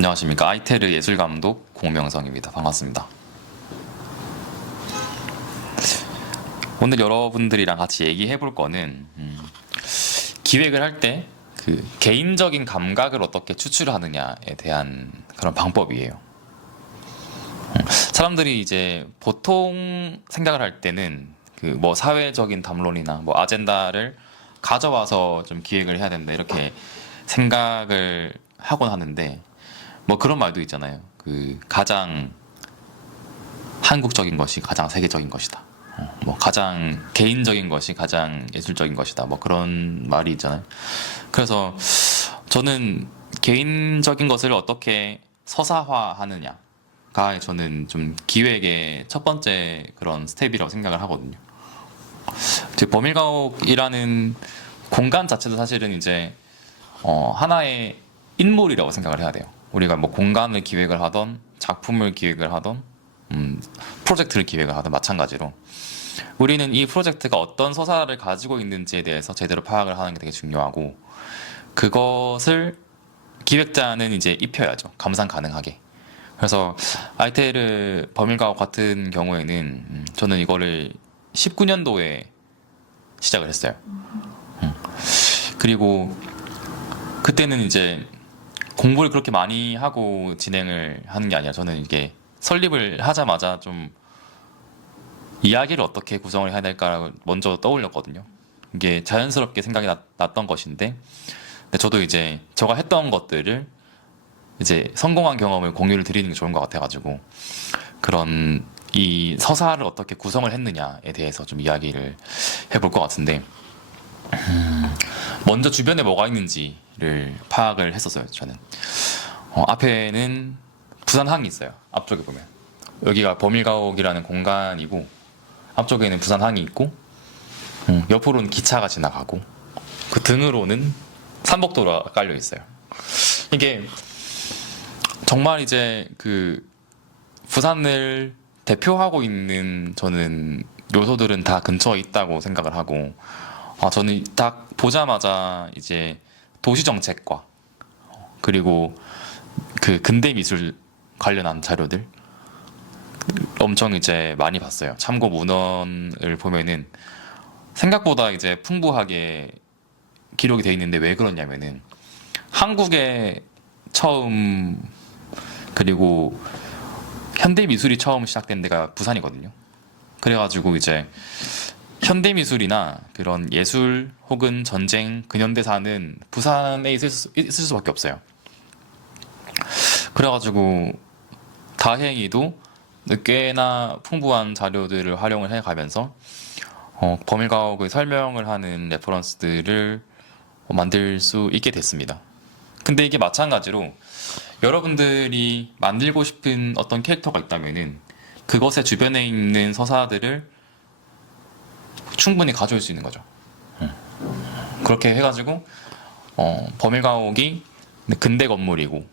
안녕하십니까. 아이테르 예술감독 공명성입니다. 반갑습니다. 오늘 여러분들이랑 같이 얘기해 볼 거는 기획을 할 때 그 개인적인 감각을 어떻게 추출하느냐에 대한 그런 방법이에요. 사람들이 이제 보통 생각을 할 때는 그 뭐 사회적인 담론이나 뭐 아젠다를 가져와서 좀 기획을 해야 된다 이렇게 생각을 하곤 하는데, 뭐 그런 말도 있잖아요. 그 가장 한국적인 것이 가장 세계적인 것이다. 뭐 가장 개인적인 것이 가장 예술적인 것이다. 뭐 그런 말이 있잖아요. 그래서 저는 개인적인 것을 어떻게 서사화하느냐가 저는 좀 기획의 첫 번째 그런 스텝이라고 생각을 하거든요. 범일가옥이라는 공간 자체도 사실은 이제 하나의 인물이라고 생각을 해야 돼요. 우리가 뭐 공간을 기획을 하던 작품을 기획을 하던 프로젝트를 기획을 하던 마찬가지로 우리는 이 프로젝트가 어떤 서사를 가지고 있는지에 대해서 제대로 파악을 하는 게 되게 중요하고, 그것을 기획자는 이제 입혀야죠. 감상 가능하게. 그래서 아이테르 범일가옥 같은 경우에는 저는 이거를 19년도에 시작을 했어요. 그리고 그때는 이제 공부를 그렇게 많이 하고 진행을 하는 게 아니라, 저는 이게 설립을 하자마자 좀 이야기를 어떻게 구성을 해야 될까라고 먼저 떠올렸거든요. 이게 자연스럽게 생각이 났던 것인데, 근데 저도 이제 제가 했던 것들을 이제 성공한 경험을 공유를 드리는 게 좋은 것 같아가지고, 그런 이 서사를 어떻게 구성을 했느냐에 대해서 좀 이야기를 해볼 것 같은데, 먼저 주변에 뭐가 있는지를 파악을 했었어요. 저는 앞에는 부산항이 있어요. 앞쪽에 보면 여기가 범일가옥이라는 공간이고, 앞쪽에는 부산항이 있고, 옆으로는 기차가 지나가고, 그 등으로는 삼복도가 깔려 있어요. 이게 정말 이제 그 부산을 대표하고 있는 저는 요소들은 다 근처에 있다고 생각을 하고, 저는 딱 보자마자 이제 도시정책과 그리고 그 근대미술 관련한 자료들 엄청 이제 많이 봤어요. 참고 문헌을 보면은 생각보다 이제 풍부하게 기록이 돼 있는데, 왜 그러냐면은 한국에 처음, 그리고 현대미술이 처음 시작된 데가 부산이거든요. 그래가지고 이제 현대미술이나 그런 예술 혹은 전쟁 근현대사는 부산에 있을 수밖에 없어요. 그래가지고 다행히도 꽤나 풍부한 자료들을 활용을 해가면서 범일가옥의 설명을 하는 레퍼런스들을 만들 수 있게 됐습니다. 근데 이게 마찬가지로 여러분들이 만들고 싶은 어떤 캐릭터가 있다면은 그것의 주변에 있는 서사들을 충분히 가져올 수 있는 거죠. 그렇게 해가지고 범일가옥이 근대 건물이고,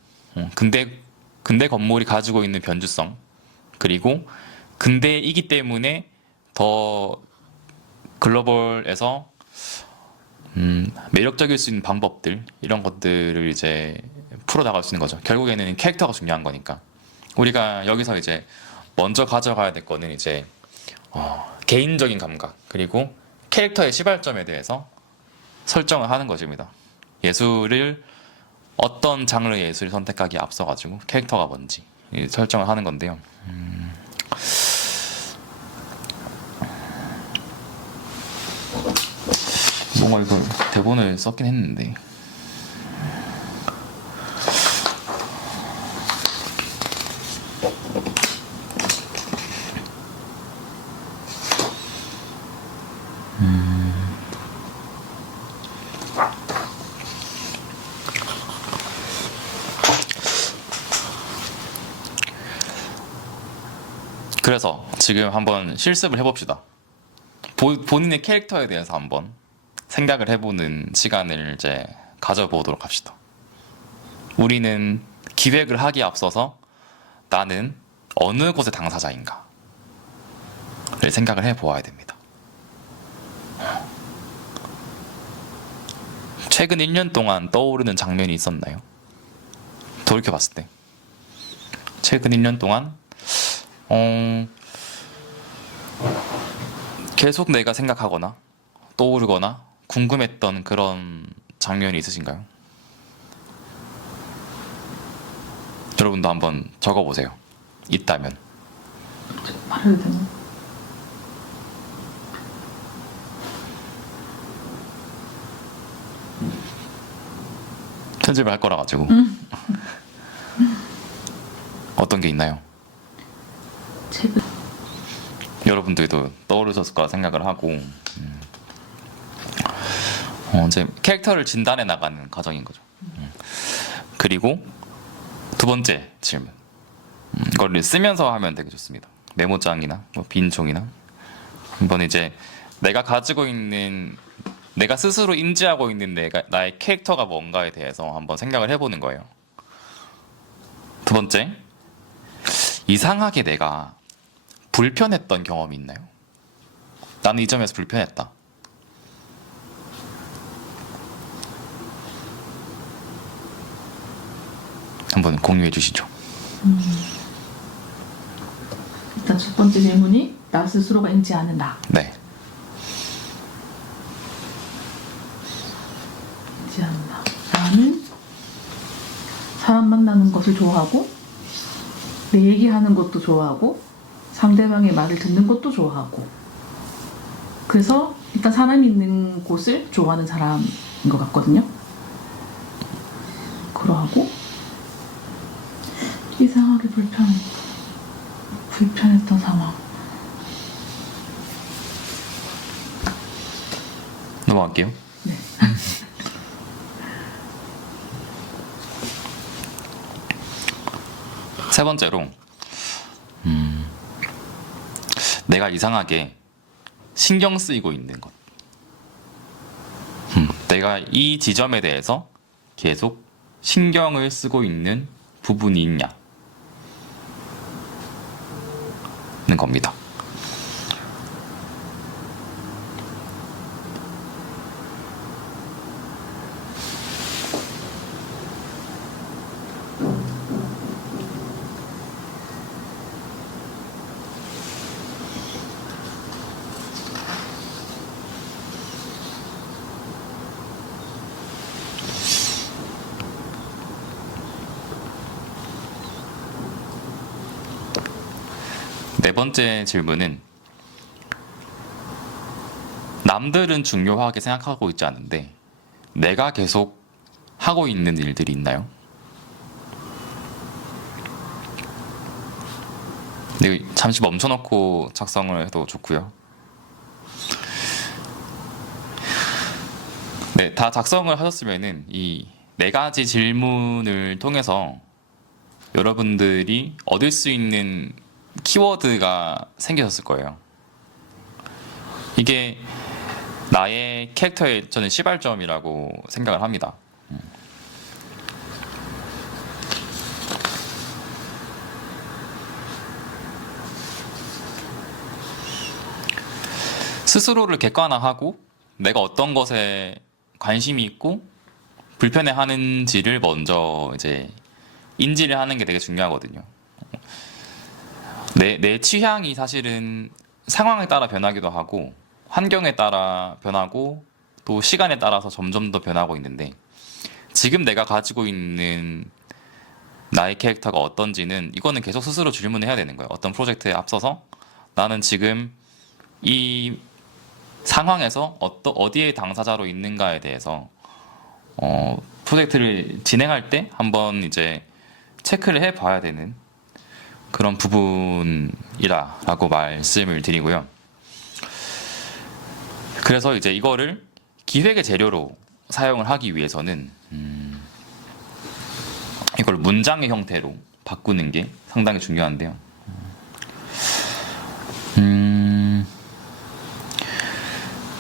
근대 건물이 가지고 있는 변주성, 그리고 근대이기 때문에 더 글로벌에서 매력적일 수 있는 방법들, 이런 것들을 이제 풀어나갈 수 있는 거죠. 결국에는 캐릭터가 중요한 거니까. 우리가 여기서 이제 먼저 가져가야 될 거는 이제 개인적인 감각, 그리고 캐릭터의 시발점에 대해서 설정을 하는 것입니다. 예술을 어떤 장르의 예술을 선택하기에 앞서가지고 캐릭터가 뭔지 설정을 하는 건데요. 뭔가 이거 대본을 썼긴 했는데, 그래서 지금 한번 실습을 해봅시다. 본인의 캐릭터에 대해서 한번 생각을 해보는 시간을 이제 가져보도록 합시다. 우리는 기획을 하기에 앞서서 나는 어느 곳의 당사자인가를 생각을 해보아야 됩니다. 최근 1년 동안 떠오르는 장면이 있었나요? 돌이켜봤을 때 최근 1년 동안 계속 내가 생각하거나 떠오르거나 궁금했던 그런 장면이 있으신가요? 여러분도 한번 적어보세요. 있다면. 말해도 되나? 편집을 할 거라 가지고. 어떤 게 있나요? 최근 여러분들도 떠오르셨을 거라 생각을 하고 이제 캐릭터를 진단해 나가는 과정인 거죠. 그리고 두 번째 질문. 이거를 쓰면서 하면 되게 좋습니다. 메모장이나 뭐 빈 종이나 한번 이제 내가 가지고 있는 내가 스스로 인지하고 있는 나의 캐릭터가 뭔가에 대해서 한번 생각을 해보는 거예요. 두 번째, 이상하게 내가 불편했던 경험이 있나요? 나는 이 점에서 불편했다. 한번 공유해 주시죠. 일단 첫 번째 질문이 나 스스로가 인지하는 나. 네. 인지하는 나. 나는 사람 만나는 것을 좋아하고 내 얘기하는 것도 좋아하고 상대방의 말을 듣는 것도 좋아하고 그래서 일단 사람이 있는 곳을 좋아하는 사람인 것 같거든요. 그러하고 이상하게 불편했던 상황. 넘어갈게요. 네. 세 번째로 내가 이상하게 신경 쓰이고 있는 것. 내가 이 지점에 대해서 계속 신경을 쓰고 있는 부분이 있냐는 겁니다. 네 번째 질문은 남들은 중요하게 생각하고 있지 않은데 내가 계속 하고 있는 일들이 있나요? 네, 잠시 멈춰놓고 작성을 해도 좋고요. 네, 다 작성을 하셨으면은 이 네 가지 질문을 통해서 여러분들이 얻을 수 있는 키워드가 생기셨을 거예요. 이게 나의 캐릭터의 저는 시발점이라고 생각을 합니다. 스스로를 객관화하고 내가 어떤 것에 관심이 있고 불편해하는지를 먼저 이제 인지를 하는 게 되게 중요하거든요. 내 취향이 사실은 상황에 따라 변하기도 하고 환경에 따라 변하고 또 시간에 따라서 점점 더 변하고 있는데 지금 내가 가지고 있는 나의 캐릭터가 어떤지는 이거는 계속 스스로 질문을 해야 되는 거예요. 어떤 프로젝트에 앞서서 나는 지금 이 상황에서 어디에 당사자로 있는가에 대해서 프로젝트를 진행할 때 한번 이제 체크를 해봐야 되는 그런 부분이라고 말씀을 드리고요. 그래서 이제 이거를 기획의 재료로 사용을 하기 위해서는 이걸 문장의 형태로 바꾸는 게 상당히 중요한데요.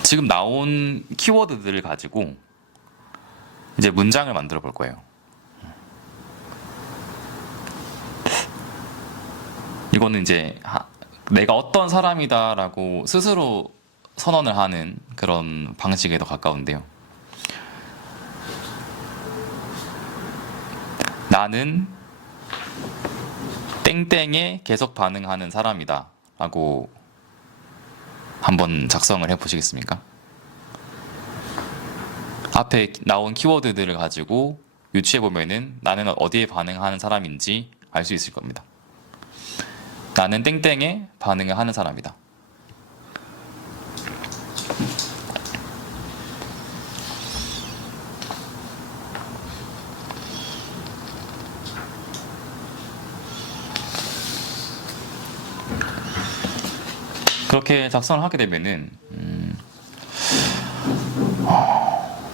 지금 나온 키워드들을 가지고 이제 문장을 만들어 볼 거예요. 이거는 이제 내가 어떤 사람이다라고 스스로 선언을 하는 그런 방식에 더 가까운데요. 나는 땡땡에 계속 반응하는 사람이다 라고 한번 작성을 해보시겠습니까? 앞에 나온 키워드들을 가지고 유추해보면은 나는 어디에 반응하는 사람인지 알 수 있을 겁니다. 나는 땡땡에 반응을 하는 사람이다. 그렇게 작성을 하게 되면은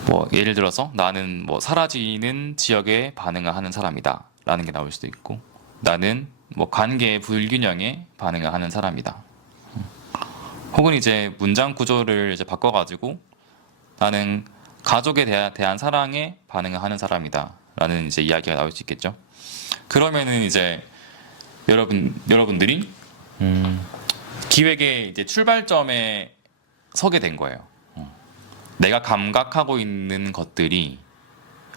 뭐 예를 들어서 나는 뭐 사라지는 지역에 반응을 하는 사람이다 라는 게 나올 수도 있고, 나는 뭐 관계 불균형에 반응을 하는 사람이다. 혹은 이제 문장 구조를 이제 바꿔가지고 나는 가족에 대한 사랑에 반응을 하는 사람이다 라는 이제 이야기가 나올 수 있겠죠. 그러면은 이제 여러분들이 기획의 이제 출발점에 서게 된 거예요. 내가 감각하고 있는 것들이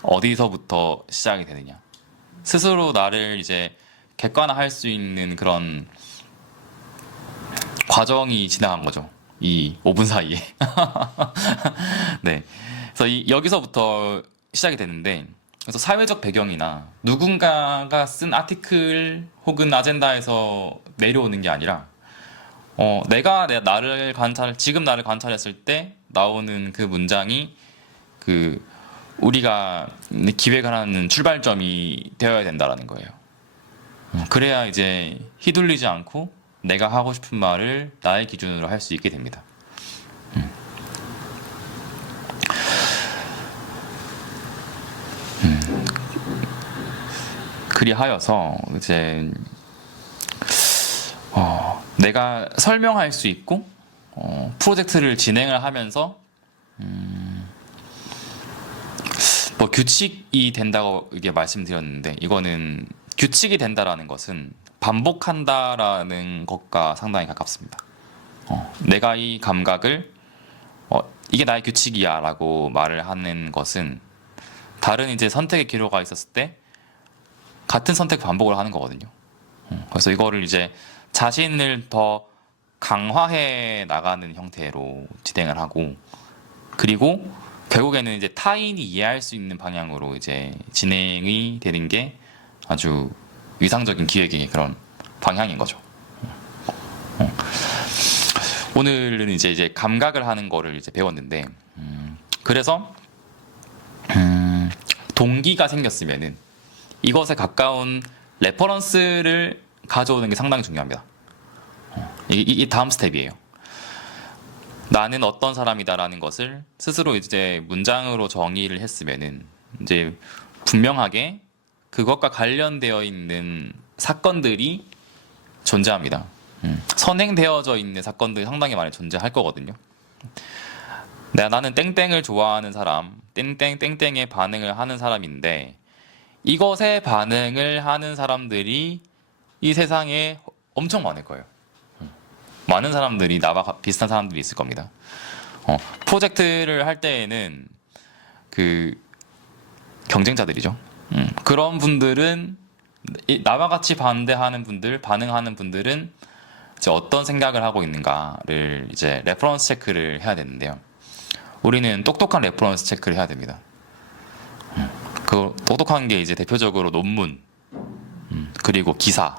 어디서부터 시작이 되느냐. 스스로 나를 이제 객관화할 수 있는 그런 과정이 지나간 거죠. 이 5분 사이에. 네. 그래서 여기서부터 시작이 되는데, 그래서 사회적 배경이나 누군가가 쓴 아티클 혹은 아젠다에서 내려오는 게 아니라, 내가 지금 나를 관찰했을 때 나오는 그 문장이 우리가 기획을 하는 출발점이 되어야 된다라는 거예요. 그래야 이제 휘둘리지 않고 내가 하고 싶은 말을 나의 기준으로 할 수 있게 됩니다. 그리하여서 이제 내가 설명할 수 있고 프로젝트를 진행을 하면서 뭐 규칙이 된다고 이게 말씀드렸는데, 이거는 규칙이 된다라는 것은 반복한다라는 것과 상당히 가깝습니다. 내가 이 감각을 이게 나의 규칙이야라고 말을 하는 것은 다른 이제 선택의 기로가 있었을 때 같은 선택 반복을 하는 거거든요. 그래서 이거를 이제 자신을 더 강화해 나가는 형태로 진행을 하고, 그리고 결국에는 이제 타인이 이해할 수 있는 방향으로 이제 진행이 되는 게 아주 위상적인 기획의 그런 방향인 거죠. 오늘은 이제 감각을 하는 거를 이제 배웠는데, 그래서 동기가 생겼으면은 이것에 가까운 레퍼런스를 가져오는 게 상당히 중요합니다. 이 다음 스텝이에요. 나는 어떤 사람이다라는 것을 스스로 이제 문장으로 정의를 했으면은 이제 분명하게 그것과 관련되어 있는 사건들이 존재합니다. 선행되어져 있는 사건들이 상당히 많이 존재할 거거든요. 나는 땡땡을 좋아하는 사람, 땡땡에 반응을 하는 사람인데, 이것에 반응을 하는 사람들이 이 세상에 엄청 많을 거예요. 많은 사람들이 나와 비슷한 사람들이 있을 겁니다. 프로젝트를 할 때에는 그 경쟁자들이죠. 그런 분들은 나와 같이 반응하는 분들은 이제 어떤 생각을 하고 있는가를 이제 레퍼런스 체크를 해야 되는데요. 우리는 똑똑한 레퍼런스 체크를 해야 됩니다. 그 똑똑한 게 이제 대표적으로 논문, 그리고 기사,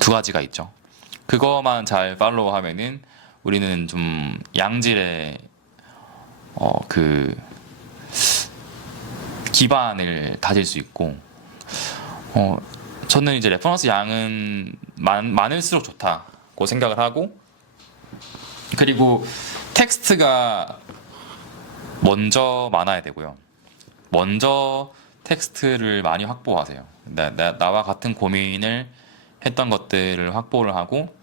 두 가지가 있죠. 그거만 잘 팔로우 하면은 우리는 좀 양질의 그 기반을 다질 수 있고, 저는 이제 레퍼런스 양은 많을수록 좋다고 생각을 하고, 그리고 텍스트가 먼저 많아야 되고요. 먼저 텍스트를 많이 확보하세요. 나와 같은 고민을 했던 것들을 확보를 하고,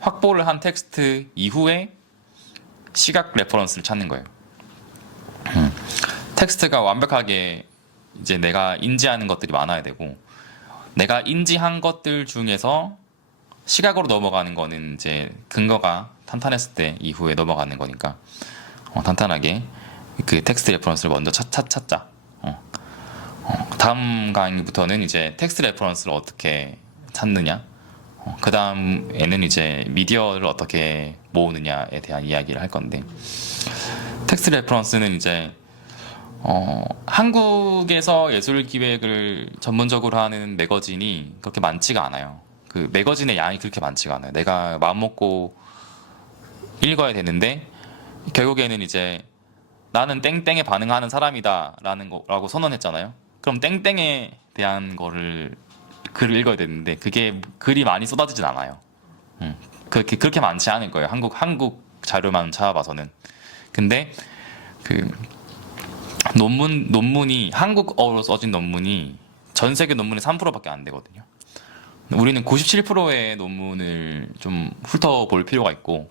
확보를 한 텍스트 이후에 시각 레퍼런스를 찾는 거예요. 텍스트가 완벽하게 이제 내가 인지하는 것들이 많아야 되고, 내가 인지한 것들 중에서 시각으로 넘어가는 거는 이제 근거가 탄탄했을 때 이후에 넘어가는 거니까 탄탄하게 그 텍스트 레퍼런스를 먼저 찾자. 다음 강의부터는 이제 텍스트 레퍼런스를 어떻게 찾느냐, 그 다음에는 이제 미디어를 어떻게 모으느냐에 대한 이야기를 할 건데, 텍스트 레퍼런스는 이제 한국에서 예술 기획을 전문적으로 하는 매거진이 그렇게 많지가 않아요. 그 매거진의 양이 그렇게 많지가 않아요. 내가 마음 먹고 읽어야 되는데 결국에는 이제 나는 땡땡에 반응하는 사람이다라는 거라고 선언했잖아요. 그럼 땡땡에 대한 거를 글을 읽어야 되는데 그게 글이 많이 쏟아지진 않아요. 그렇게 많지 않을 거예요. 한국 자료만 찾아봐서는. 근데 그 논문이 한국어로 써진 논문이 전 세계 논문의 3%밖에 안 되거든요. 우리는 97%의 논문을 좀 훑어볼 필요가 있고,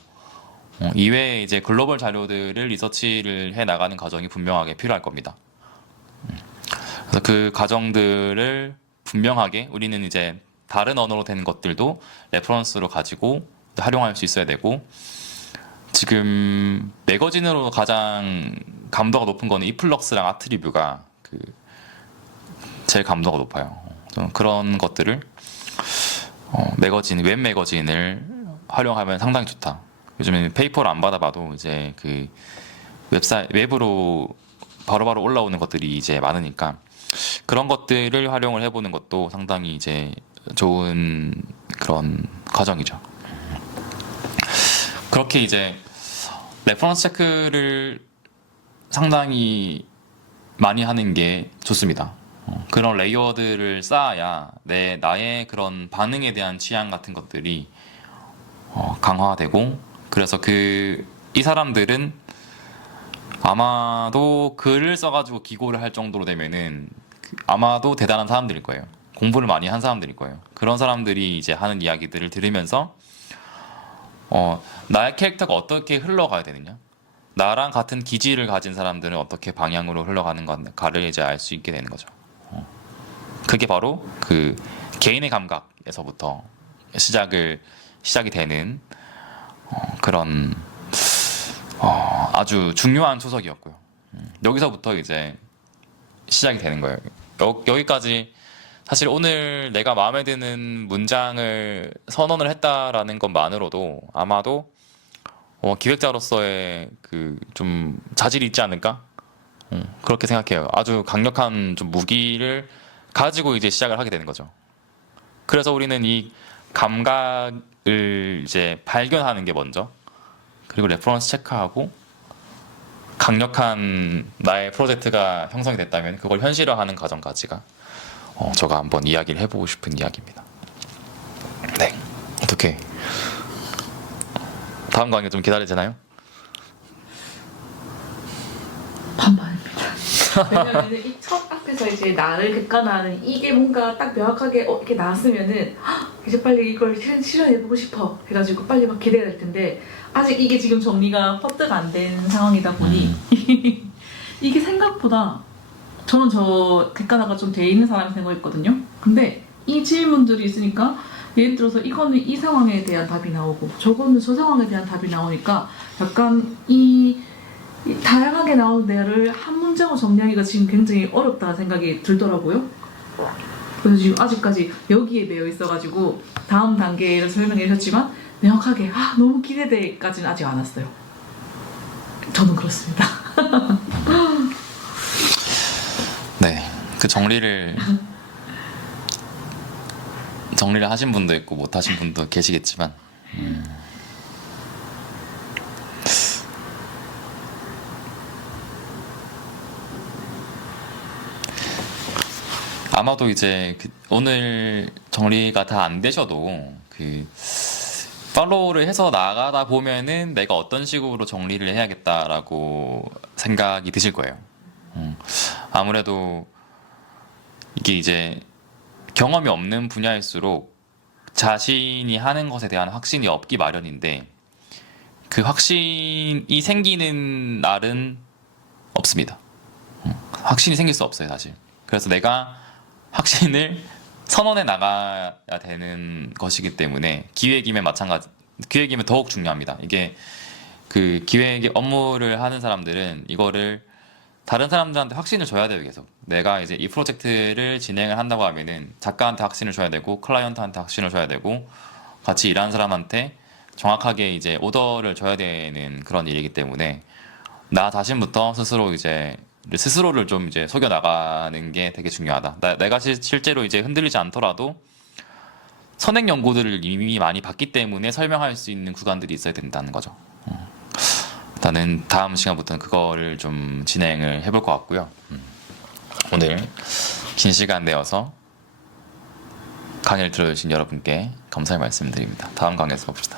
이외에 이제 글로벌 자료들을 리서치를 해 나가는 과정이 분명하게 필요할 겁니다. 그래서 그 과정들을 분명하게 우리는 이제 다른 언어로 된 것들도 레퍼런스로 가지고 활용할 수 있어야 되고, 지금 매거진으로 가장 감도가 높은 거는 이플럭스랑 아트리뷰가 제일 감도가 높아요. 좀 그런 것들을 웹 매거진을 활용하면 상당히 좋다. 요즘에는 페이퍼를 안 받아봐도 이제 그 웹으로 바로바로 올라오는 것들이 이제 많으니까 그런 것들을 활용을 해보는 것도 상당히 이제 좋은 그런 과정이죠. 그렇게 이제 레퍼런스 체크를 상당히 많이 하는 게 좋습니다. 그런 레이어들을 쌓아야 나의 그런 반응에 대한 취향 같은 것들이 강화되고, 그래서 이 사람들은 아마도 글을 써가지고 기고를 할 정도로 되면은 아마도 대단한 사람들일 거예요. 공부를 많이 한 사람들일 거예요. 그런 사람들이 이제 하는 이야기들을 들으면서 나의 캐릭터가 어떻게 흘러가야 되느냐, 나랑 같은 기질을 가진 사람들은 어떻게 방향으로 흘러가는 건가를 이제 알 수 있게 되는 거죠. 그게 바로 그 개인의 감각에서부터 시작이 되는 그런 아주 중요한 초석이었고요. 여기서부터 이제 시작이 되는 거예요. 여기까지 사실 오늘 내가 마음에 드는 문장을 선언을 했다라는 것만으로도 아마도 기획자로서의 그 좀 자질이 있지 않을까? 그렇게 생각해요. 아주 강력한 좀 무기를 가지고 이제 시작을 하게 되는 거죠. 그래서 우리는 이 감각을 이제 발견하는 게 먼저, 그리고 레퍼런스 체크하고 강력한 나의 프로젝트가 형성이 됐다면 그걸 현실화하는 과정까지가 제가 한번 이야기를 해보고 싶은 이야기입니다. 네, 어떻게 다음 강의 좀 기다리시나요? 반반입니다. 왜냐면 이 첫 앞에서 이제 나를 객관화하는 이게 뭔가 딱 명확하게 이렇게 나왔으면은 이제 빨리 이걸 실현해보고 싶어 해가지고 빨리 막 기대가 될 텐데, 아직 이게 지금 정리가 퍼뜩 안 된 상황이다 보니 이게 생각보다, 저는 저 객관화가 좀 돼 있는 사람이 생각했거든요. 근데 이 질문들이 있으니까 예를 들어서 이거는 이 상황에 대한 답이 나오고 저거는 저 상황에 대한 답이 나오니까 약간 이 다양하게 나오는 내용을 한 문장으로 정리하기가 지금 굉장히 어렵다는 생각이 들더라고요. 그래서 지금 아직까지 여기에 매여 있어가지고 다음 단계를 설명해 주셨지만 명확하게 너무 기대돼까지는 아직 안 왔어요. 저는 그렇습니다. 네, 그 정리를 하신 분도 있고 못 하신 분도 계시겠지만 아마도 이제 오늘 정리가 다 안 되셔도 팔로우를 해서 나가다 보면은 내가 어떤 식으로 정리를 해야겠다라고 생각이 드실 거예요. 아무래도 이게 이제 경험이 없는 분야일수록 자신이 하는 것에 대한 확신이 없기 마련인데, 그 확신이 생기는 날은 없습니다. 확신이 생길 수 없어요, 사실. 그래서 내가 확신을 선언해 나가야 되는 것이기 때문에 기획이면 더욱 중요합니다. 이게 그 기획의 업무를 하는 사람들은 이거를 다른 사람들한테 확신을 줘야 돼요. 계속 내가 이제 이 프로젝트를 진행을 한다고 하면은 작가한테 확신을 줘야 되고 클라이언트한테 확신을 줘야 되고 같이 일하는 사람한테 정확하게 이제 오더를 줘야 되는 그런 일이기 때문에 나 자신부터 스스로 이제 스스로를 좀 이제 속여 나가는 게 되게 중요하다. 내가 실제로 이제 흔들리지 않더라도 선행 연구들을 이미 많이 봤기 때문에 설명할 수 있는 구간들이 있어야 된다는 거죠. 일단은 다음 시간부터는 그거를 좀 진행을 해볼 것 같고요. 오늘 긴 시간 내어서 강의를 들어주신 여러분께 감사의 말씀드립니다. 다음 강의에서 봅시다.